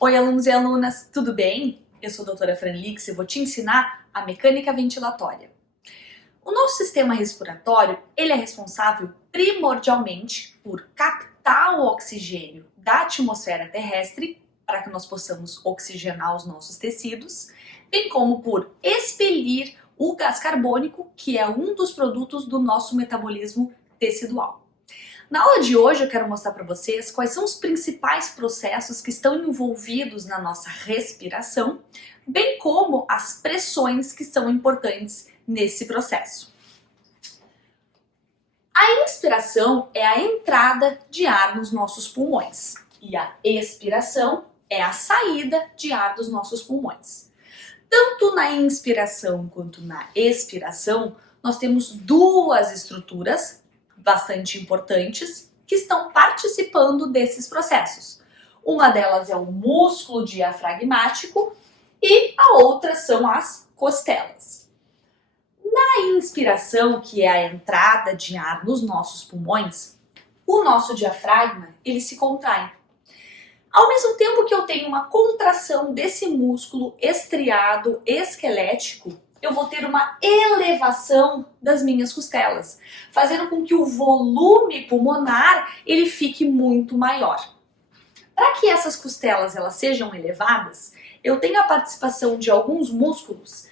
Oi, alunos e alunas, tudo bem? Eu sou a doutora Franlix e vou te ensinar a mecânica ventilatória. O nosso sistema respiratório, ele é responsável primordialmente por captar o oxigênio da atmosfera terrestre para que nós possamos oxigenar os nossos tecidos, bem como por expelir o gás carbônico, que é um dos produtos do nosso metabolismo tecidual. Na aula de hoje eu quero mostrar para vocês quais são os principais processos que estão envolvidos na nossa respiração, bem como as pressões que são importantes nesse processo. A inspiração é a entrada de ar nos nossos pulmões e a expiração é a saída de ar dos nossos pulmões. Tanto na inspiração quanto na expiração, nós temos duas estruturas bastante importantes que estão participando desses processos. Uma delas é o músculo diafragmático e a outra são as costelas. Na inspiração, que é a entrada de ar nos nossos pulmões, o nosso diafragma ele se contrai. Ao mesmo tempo que eu tenho uma contração desse músculo estriado esquelético, eu vou ter uma elevação das minhas costelas, fazendo com que o volume pulmonar ele fique muito maior. Para que essas costelas elas sejam elevadas, eu tenho a participação de alguns músculos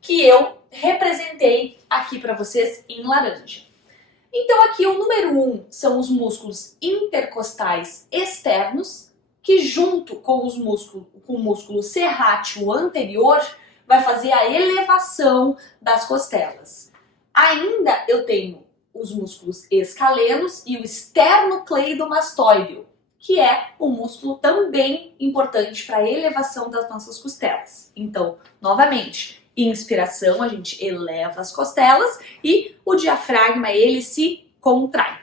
que eu representei aqui para vocês em laranja. Então aqui o número 1 são os músculos intercostais externos, que junto com o músculo serrátil anterior vai fazer a elevação das costelas. Ainda eu tenho os músculos escalenos e o esternocleidomastoideo, que é um músculo também importante para a elevação das nossas costelas. Então, novamente, inspiração, a gente eleva as costelas e o diafragma ele se contrai.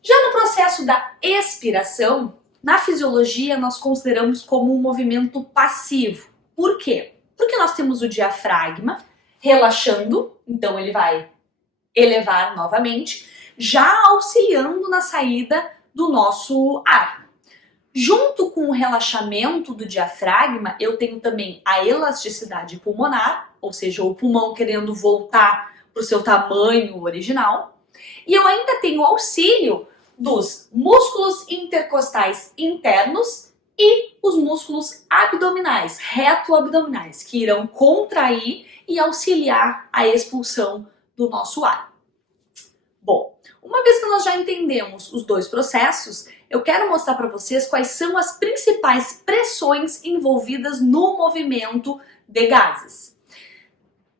Já no processo da expiração, na fisiologia nós consideramos como um movimento passivo. Por quê? Porque nós temos o diafragma relaxando, então ele vai elevar novamente, já auxiliando na saída do nosso ar. Junto com o relaxamento do diafragma, eu tenho também a elasticidade pulmonar, ou seja, o pulmão querendo voltar para o seu tamanho original. E eu ainda tenho o auxílio dos músculos intercostais internos e os músculos abdominais, reto-abdominais, que irão contrair e auxiliar a expulsão do nosso ar. Bom, uma vez que nós já entendemos os dois processos, eu quero mostrar para vocês quais são as principais pressões envolvidas no movimento de gases.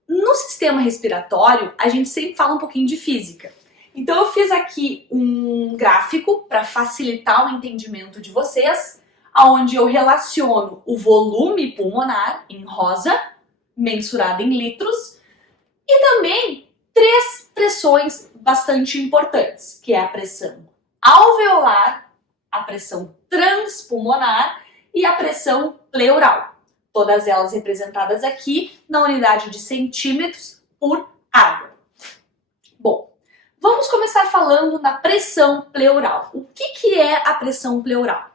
No sistema respiratório, a gente sempre fala um pouquinho de física. Então eu fiz aqui um gráfico para facilitar o entendimento de vocês, onde eu relaciono o volume pulmonar em rosa, mensurado em litros, e também três pressões bastante importantes, que é a pressão alveolar, a pressão transpulmonar e a pressão pleural. Todas elas representadas aqui na unidade de centímetros por água. Bom, vamos começar falando na pressão pleural. O que é a pressão pleural?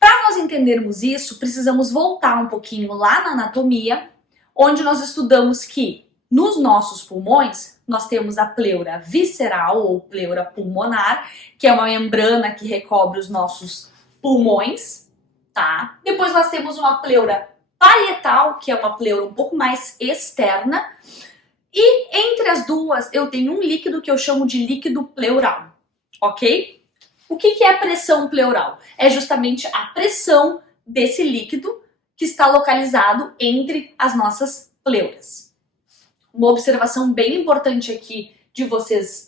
Para nós entendermos isso, precisamos voltar um pouquinho lá na anatomia, onde nós estudamos que nos nossos pulmões nós temos a pleura visceral ou pleura pulmonar, que é uma membrana que recobre os nossos pulmões, tá? Depois nós temos uma pleura parietal, que é uma pleura um pouco mais externa, e entre as duas eu tenho um líquido que eu chamo de líquido pleural, ok? O que é a pressão pleural? É justamente a pressão desse líquido que está localizado entre as nossas pleuras. Uma observação bem importante aqui de vocês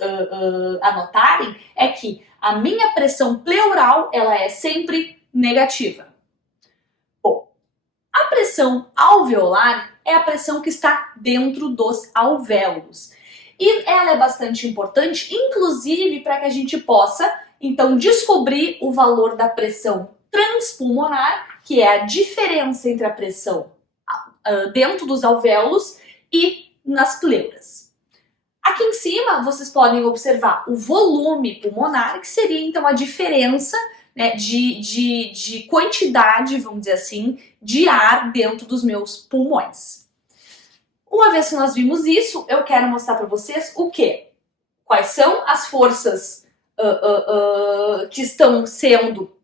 anotarem é que a minha pressão pleural ela é sempre negativa. Bom, a pressão alveolar é a pressão que está dentro dos alvéolos. E ela é bastante importante, inclusive para que a gente possa então descobrir o valor da pressão transpulmonar, que é a diferença entre a pressão dentro dos alvéolos e nas pleuras. Aqui em cima vocês podem observar o volume pulmonar, que seria então a diferença né, de quantidade, vamos dizer assim, de ar dentro dos meus pulmões. Uma vez que nós vimos isso, eu quero mostrar para vocês o quê? Quais são as forças que estão sendo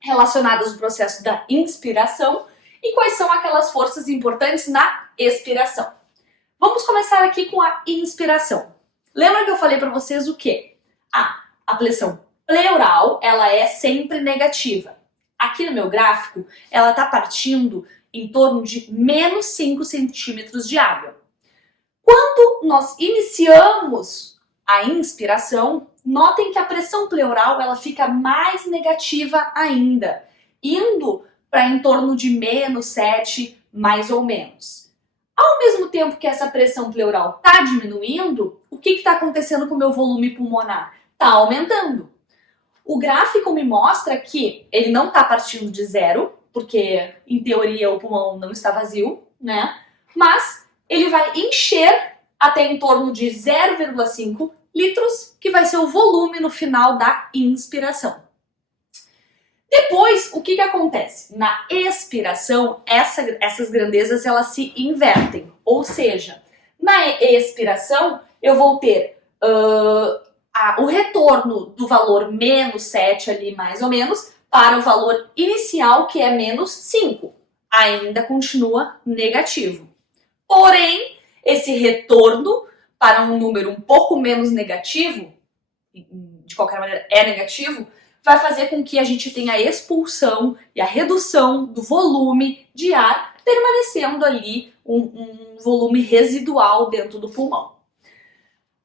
relacionadas no processo da inspiração e quais são aquelas forças importantes na expiração. Vamos começar aqui com a inspiração. Lembra que eu falei para vocês o quê? A pressão pleural, ela é sempre negativa. Aqui no meu gráfico, ela está partindo em torno de menos 5 centímetros de água. Quando nós iniciamos a inspiração, notem que a pressão pleural ela fica mais negativa ainda, indo para em torno de menos 7, mais ou menos. Ao mesmo tempo que essa pressão pleural está diminuindo, o que está acontecendo com o meu volume pulmonar? Está aumentando. O gráfico me mostra que ele não está partindo de zero, porque em teoria o pulmão não está vazio, né? Mas ele vai encher até em torno de 0,5 litros, que vai ser o volume no final da inspiração. Depois, o que acontece? Na expiração, essas grandezas elas se invertem. Ou seja, na expiração, eu vou ter o retorno do valor menos 7 ali, mais ou menos, para o valor inicial, que é menos 5. Ainda continua negativo. Porém, esse retorno para um número um pouco menos negativo, de qualquer maneira é negativo, vai fazer com que a gente tenha a expulsão e a redução do volume de ar, permanecendo ali um volume residual dentro do pulmão.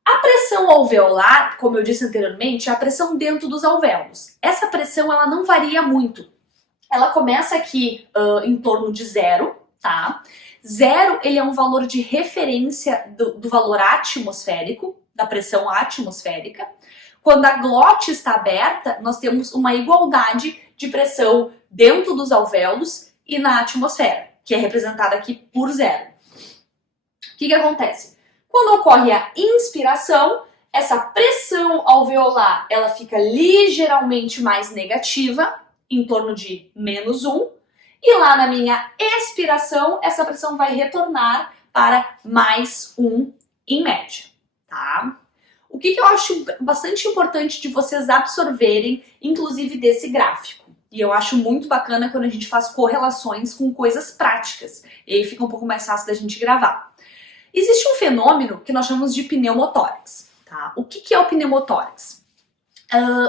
A pressão alveolar, como eu disse anteriormente, é a pressão dentro dos alvéolos. Essa pressão ela não varia muito. Ela começa aqui em torno de zero, tá? Zero ele é um valor de referência do valor atmosférico, da pressão atmosférica. Quando a glote está aberta, nós temos uma igualdade de pressão dentro dos alvéolos e na atmosfera, que é representada aqui por zero. O que acontece? Quando ocorre a inspiração, essa pressão alveolar ela fica ligeiramente mais negativa, em torno de menos 1, e lá na minha expiração, essa pressão vai retornar para mais 1 em média, tá? O que eu acho bastante importante de vocês absorverem, inclusive desse gráfico, e eu acho muito bacana quando a gente faz correlações com coisas práticas, e aí fica um pouco mais fácil da gente gravar. Existe um fenômeno que nós chamamos de pneumotórax, tá? O que é o pneumotórax?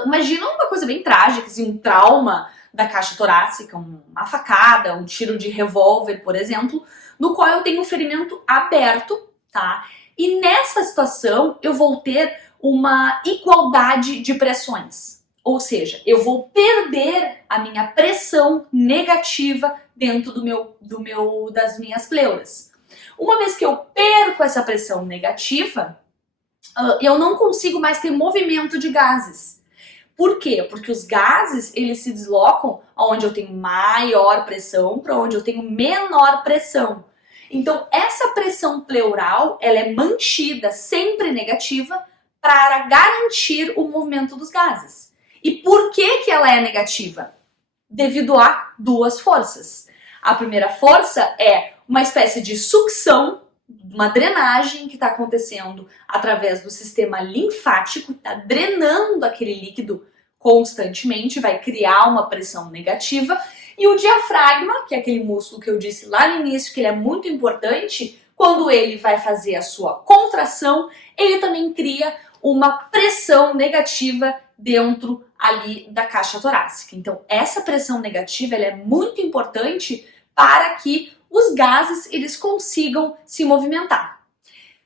Imagina uma coisa bem trágica, assim, um trauma da caixa torácica, uma facada, um tiro de revólver, por exemplo, no qual eu tenho um ferimento aberto, tá? E nessa situação eu vou ter uma igualdade de pressões, ou seja, eu vou perder a minha pressão negativa dentro das minhas pleuras. Uma vez que eu perco essa pressão negativa, eu não consigo mais ter movimento de gases. Por quê? Porque os gases, eles se deslocam onde eu tenho maior pressão para onde eu tenho menor pressão. Então, essa pressão pleural, ela é mantida sempre negativa para garantir o movimento dos gases. E por que ela é negativa? Devido a duas forças. A primeira força é uma espécie de sucção, uma drenagem que está acontecendo através do sistema linfático, está drenando aquele líquido constantemente, vai criar uma pressão negativa. E o diafragma, que é aquele músculo que eu disse lá no início, que ele é muito importante, quando ele vai fazer a sua contração, ele também cria uma pressão negativa dentro ali da caixa torácica. Então, essa pressão negativa ela é muito importante para que os gases eles consigam se movimentar.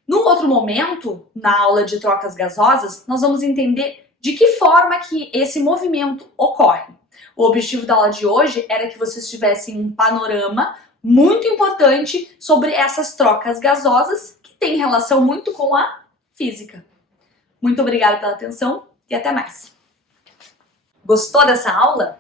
Num outro momento, na aula de trocas gasosas, nós vamos entender de que forma que esse movimento ocorre. O objetivo da aula de hoje era que vocês tivessem um panorama muito importante sobre essas trocas gasosas que têm relação muito com a física. Muito obrigada pela atenção e até mais. Gostou dessa aula?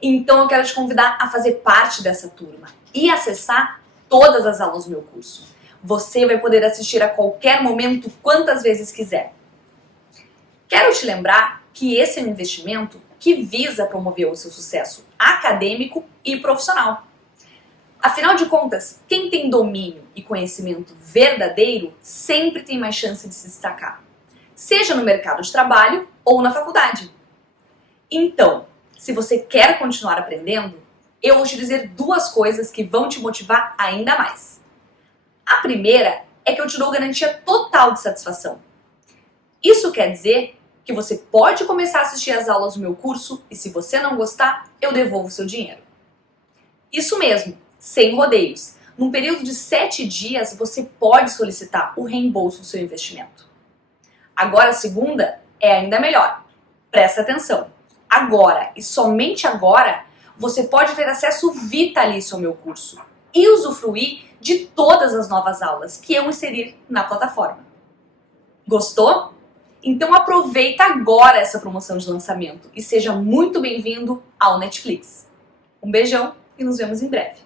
Então eu quero te convidar a fazer parte dessa turma e acessar todas as aulas do meu curso. Você vai poder assistir a qualquer momento, quantas vezes quiser. Quero te lembrar que esse é um investimento que visa promover o seu sucesso acadêmico e profissional. Afinal de contas, quem tem domínio e conhecimento verdadeiro sempre tem mais chance de se destacar, seja no mercado de trabalho ou na faculdade. Então, se você quer continuar aprendendo, eu vou te dizer duas coisas que vão te motivar ainda mais. A primeira é que eu te dou garantia total de satisfação. Isso quer dizer que você pode começar a assistir às aulas do meu curso e, se você não gostar, eu devolvo o seu dinheiro. Isso mesmo, sem rodeios. Num período de 7 dias, você pode solicitar o reembolso do seu investimento. Agora a segunda é ainda melhor. Presta atenção. Agora e somente agora, você pode ter acesso vitalício ao meu curso e usufruir de todas as novas aulas que eu inserir na plataforma. Gostou? Então aproveita agora essa promoção de lançamento e seja muito bem-vindo ao Netflix. Um beijão e nos vemos em breve.